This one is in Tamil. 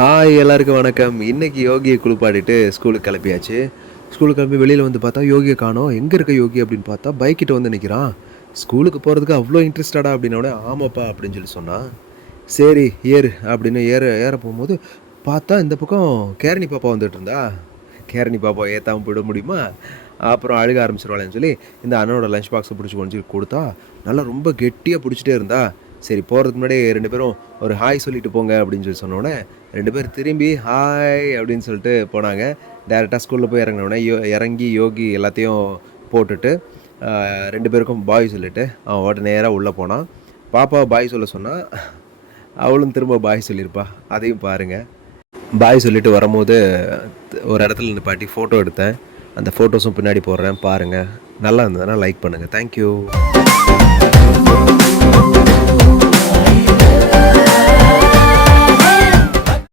ஹாய் எல்லாருக்கும் வணக்கம். இன்னைக்கு யோகியை குளிப்பாட்டிட்டு ஸ்கூலுக்கு கிளப்பியாச்சு. ஸ்கூலுக்கு கிளம்பி வெளியில் வந்து பார்த்தா யோகியை காணோம். எங்கே இருக்க யோகி அப்படின்னு பார்த்தா பைக் கிட்ட வந்து நிற்கிறான். ஸ்கூலுக்கு போகிறதுக்கு அவ்வளோ இன்ட்ரெஸ்டடா அப்படின்னோடனே ஆமாப்பா அப்படின்னு சொல்லி சொன்னான். சரி ஏறு அப்படின்னு ஏற போகும்போது பார்த்தா இந்த பக்கம் கேரணி பாப்பா வந்துட்டு இருந்தா. கேரணி பாப்பா ஏற்றாமல் போயிட முடியுமா? அப்புறம் அழுக ஆரம்பிச்சிருவாளேன்னு சொல்லி இந்த அண்ணனோட லஞ்ச் பாக்ஸை பிடிச்சி கொண்டு சொல்லி கொடுத்தா நல்லா ரொம்ப கெட்டியாக பிடிச்சிட்டே இருந்தா. சரி போகிறதுக்கு முன்னாடி 2 பேரும் ஒரு ஹாய் சொல்லிட்டு போங்க அப்படின்னு சொல்லி சொன்னோடனே 2 பேர் திரும்பி ஹாய் அப்படின்னு சொல்லிட்டு போனாங்க. டேரெக்டாக ஸ்கூலில் போய் இறங்கினோடனே இறங்கி யோகி எல்லாத்தையும் போட்டுட்டு 2 பேருக்கும் பாய் சொல்லிவிட்டு அவன் வாட்டு நேராக உள்ளே போனான். பாப்பாவை பாய் சொல்ல சொன்னால் அவளும் திரும்ப பாய் சொல்லியிருப்பா. அதையும் பாருங்கள். பாய் சொல்லிட்டு வரும்போது ஒரு இடத்துல நிப்பாட்டி ஃபோட்டோ எடுத்தேன். அந்த ஃபோட்டோஸும் பின்னாடி போடுறேன் பாருங்கள். நல்லா இருந்ததுன்னா லைக் பண்ணுங்கள். தேங்க்யூ.